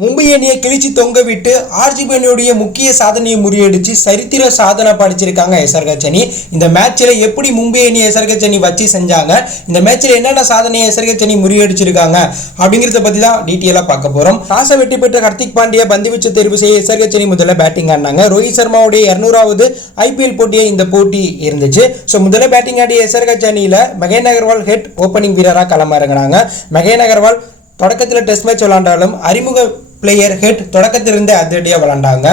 மும்பை அணியை கிழிச்சு தொங்க விட்டு ஆர்சிபி அணியுடைய முக்கிய சாதனையை முறியடிச்சு சரித்திர சாதனை படிச்சிருக்காங்க எஸ்ஆர்ஹெச் அணி. இந்த மேட்ச்ல எப்படி மும்பை அணி எஸ்ஆர்ஹெச் அணி வச்சு செஞ்சாங்க, இந்த மேட்ச்ல என்னென்ன சாதனையை எஸ்ஆர்ஹெச் அணி முறியடிச்சிருக்காங்க அப்படிங்கிறத பத்தி தான் டீட்டெயிலா பார்க்க போறோம். டாஸை வெற்றி பெற்ற ஹர்திக் பாண்டியா பந்து வீச்சு தேர்வு செய்ய எஸ்ஆர்ஹெச் அணி முதல்ல பேட்டிங் ஆடினாங்க. ரோஹித் சர்மாவுடைய 200வது ஐபிஎல் போட்டியை இந்த போட்டி இருந்துச்சு. ஸோ முதல்ல பேட்டிங் ஆடிய எஸ்ஆர்ஹெச் அணியில மகேன் அகர்வால் ஹெட் ஓப்பனிங் வீரராக களம் இறங்கினாங்க. மகேன் அகர்வால் தொடக்கத்தில் டெஸ்ட் மேட்ச் விளையாண்டாலும் அறிமுக பிளேயர் ஹெட் தொடக்கத்திலிருந்து அதிரடியாக விளையாண்டாங்க.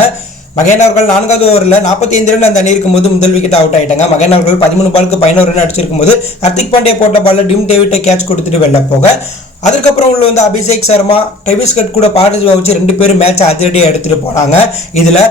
மகேன் அவர்கள் 4வது ஓவரில் 45 ரன் அந்த அணி இருக்கும்போது முதல் விக்கெட் அவுட் ஆயிட்டாங்க. மகேன் அவர்கள் 13 பாலுக்கு 11 ரன் அடிச்சிருக்கும் போது ஹர்திக் பாண்டியா போட்ட பாலில் டிம் டேவிட்டை கேட்ச் கொடுத்துட்டு வெளில போக, அதுக்கப்புறம் உள்ள அபிஷேக் சர்மா ட்ரெவிஸ் ஹெட் கூட பார்ட்டிசிபேட் வச்சு 2 பேரும் மேட்ச் அதிரடியாக எடுத்துட்டு போனாங்க. இதில்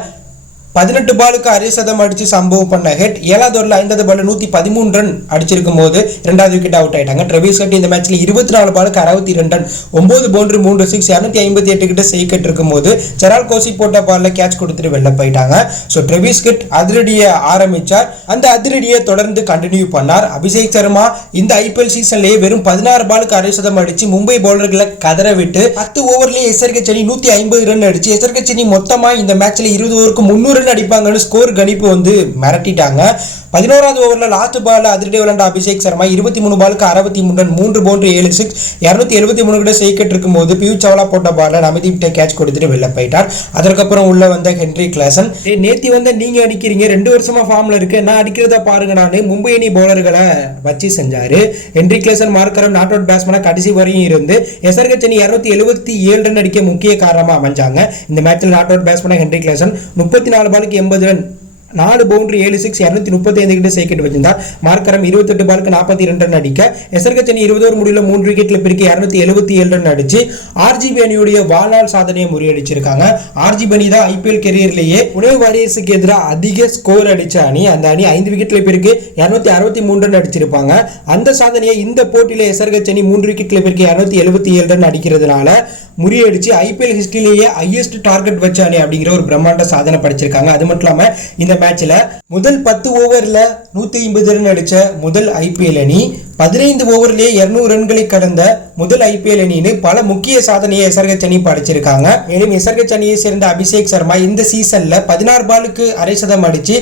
18 பாலுக்கு 6 சதம் அடிச்சு சம்பவம் பண்ண ஹெட் 7வது ஓவரில் 5வது பால் 113 ரன் அடிச்சிருக்கும் போது 2வது விக்கெட் அவுட் ஆயிட்டாங்க. ட்ரெவிஸ் ஹெட் இந்த மேட்ச்ல 24 பாலுக்கு 62 ரன் 9 பவுண்டரி 3 6 258 கிட்ட செய்கட் இருக்கும் போது ஜெரால்ட் கோசி போட்ட பாலில் கேட்ச் கொடுத்துட்டு வெளில போயிட்டாங்க. ஸோ ட்ரெவிஸ் ஹெட் அதிரடியை ஆரம்பிச்சார், அந்த அதிரடியை தொடர்ந்து கண்டினியூ பண்ணார். அபிஷேக் சர்மா இந்த ஐபிஎல் சீசன்லேயே வெறும் 16 பாலுக்கு 6 சதம் அடிச்சு மும்பை பவுலர்களை கதற விட்டு 10 ஓவர்லேயே எஸ்ஆர்ஹெச் அணி 150 ரன் அடிச்சு எஸ்ஆர்ஹெச் அணி மொத்தமாக இந்த மேட்ச்ல 20 ஓவருக்கு 300 அடிப்பாங்கன்னு ஸ்கோர் கணிப்பு மிரட்டிட்டாங்க. 11வது ஓவரில் லாஸ்ட் பால் அதிரடி விளையாண்ட அபிஷேக் சர்மா 23 பாலுக்கு 63 ரன் 3 பவுண்டரி 7 6 273 கிட்ட செய்கட் இருக்கும் போது பியூஷ் சாவ்லா போட்ட பால் நமிதீப்ட கேட்ச் கொடுத்துட்டு வெளில போயிட்டார். அதற்கப்புறம் உள்ள வந்த ஹென்ரி கிளாசன், நேத்தி நீங்க அடிக்கிறீங்க, 2 வருஷமா ஃபார்ம்ல இருக்கு, நான் அடிக்கிறத பாருங்க நான் மும்பை அணி பவுலர்களை வச்சு செஞ்சாரு. Henry Klaasen Markram not out பேட்ஸ்மேனா கடைசி வரையும் இருந்து எஸ்ஆர்ஹெச் அணி 277 ரன் அடிக்க முக்கிய காரணமா அமைஞ்சாங்க. இந்த மேட்ச்ல நாட் அவுட் பேட்ஸ்மேனா ஹென்ரி கிளாசன் 34 பாலுக்கு 80 ரன் 4 பவுண்டரி 7 6 235 கிட்ட செய்கட் வச்சிருந்தார். மார்க்கரம் 28 பாலுக்கு 42 ரன் அடிக்க எஸ்ஆர்ஹெச் அணி 20 ஓவர் முடிவில் 3 விக்கெட்ல பிரிக்க 277 ரன் அடிச்சு ஆர்சிபி அணியுடைய வாழ்நாள் சாதனையை முறியடிச்சிருக்காங்க. ஆர்சிபி அணி தான் ஐபிஎல் கெரியர்லேயே புனே வாரியர்ஸுக்கு எதிராக அதிக ஸ்கோர் அடிச்ச அணி. அந்த அணி 5 விக்கெட்ல பிரிக்க 263 ரன் அடிச்சிருப்பாங்க. அந்த சாதனையை இந்த போட்டியில எஸ்ஆர்ஹெச் அணி 3 விக்கெட்ல பிரிக்க 277 ரன் அடிக்கிறதுனால முறியடிச்சு ஐபிஎல் ஹிஸ்டரியிலேயே ஹையஸ்ட் டார்கெட் வச்ச அணி அப்படிங்கிற ஒரு பிரம்மாண்ட சாதனை படிச்சிருக்காங்க. அது மட்டும் இல்லாம இந்த மேட்ச்ல முதல் 10 ஓவர்ல 150 ரன் அடிச்ச முதல் ஐபிஎல் அணி, 15 ஓவர்லயே 200 ரன்களை கடந்த முதல் ஐபிஎல் அணின்னு பல முக்கிய சாதனையை எஸ்ஆர்ஹெச் அணி படிச்சிருக்காங்க. மேலும் எஸ்ஆர்ஹெச் அணியை சேர்ந்த அபிஷேக் சர்மா இந்த சீசன்ல 16 பாலுக்கு 1/2 சதம் அடிச்சு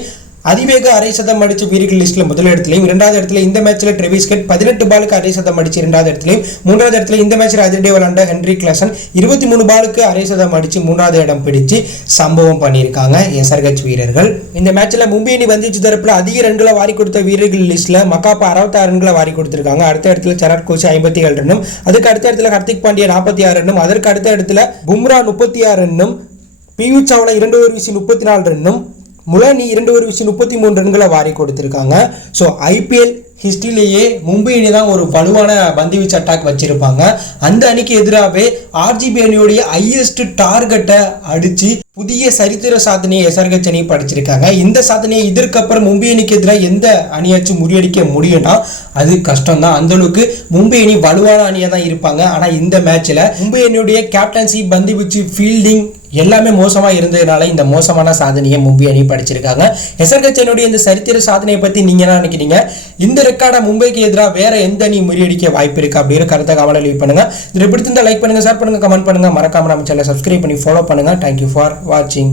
அதிவேக 1/2 சதம் அடிச்சு வீரர்கள் லிஸ்ட்ல முதல் இடத்துலையும், 2வது இடத்துல இந்த மேட்ச்ல ட்ரெவிஸ் ஹெட் 18 பாலுக்கு 1/2 சதம் அடிச்சு 2வது இடத்துலையும், 3வது இடத்துல இந்த மேட்ச்ல அதிரடி விளையாண்ட ஹென்ரி கிளாசன் 23 பாலுக்கு 1/2 சதம் அடிச்சு 3வது இடம் பிடிச்சு சம்பவம் பண்ணியிருக்காங்க எஸ்ஆர்ஹெச் வீரர்கள். இந்த மேட்ச்ல மும்பை அணி பந்து தரப்புல அதிக ரன்களை வாரி கொடுத்த வீரர்கள் லிஸ்ட்ல மக்காப்பா 66 ரன்களை வாரி கொடுத்திருக்காங்க. அடுத்த இடத்துல ஜெரால்ட் கோசி 57 ரன்னும், அதுக்கு அடுத்த இடத்துல ஹர்திக் பாண்டியா 46 ரன்னும், அதற்கு அடுத்த இடத்துல பும்ரா 36 ரன்னும், பியூஷ் சாவ்லா 2 ஓவர் வீசி 34 ரன்னும், முலானி 2 ஓவர் வீசி 33 ரன்களை வாரி கொடுத்திருக்காங்க. ஸோ ஐபிஎல் ஹிஸ்டரியிலேயே மும்பை அணி தான் ஒரு வலுவான பந்து வீச்சு அட்டாக் வச்சிருப்பாங்க. அந்த அணிக்கு எதிராகவே ஆர்சிபி அணியுடைய ஹையஸ்ட் டார்கெட்டை அடிச்சு புதிய சரித்திர சாதனையை எஸ்ஆர்ஹெச் அணி படிச்சிருக்காங்க. இந்த சாதனையை இதற்கப்புறம் மும்பை அணிக்கு எதிராக எந்த அணியாச்சும் முறியடிக்க முடியும்னா அது கஷ்டம் தான். அந்த அளவுக்கு மும்பை அணி வலுவான அணியாக தான் இருப்பாங்க. ஆனால் இந்த மேட்ச்ல மும்பை அணியுடைய கேப்டன்சி, பந்து வீச்சு, ஃபீல்டிங் எல்லாமே மோசமாக இருந்ததுனால இந்த மோசமான சாதனையை மும்பை அணி படிச்சிருக்காங்க. எஸ்ஆர்ஹெச் அணியுடைய இந்த சரித்திர சாதனையை பற்றி நீங்க என்ன நினைக்கிறீங்க? இந்த ரெக்கார்டை மும்பைக்கு எதிராக வேற எந்த அணி முறியடிக்க வாய்ப்பு இருக்கு அப்படிங்கிற கருத்தை கமெண்ட்ல லீவ் பண்ணுங்க. இதை பிடிச்சிருந்தா லைக் பண்ணுங்க, ஷேர் பண்ணுங்க, கமெண்ட் பண்ணுங்க, மறக்காம நம்ம சேனலை சப்ஸ்கிரைப் பண்ணி ஃபாலோ பண்ணுங்க. தேங்க்யூ ஃபார் வாட்சிங்.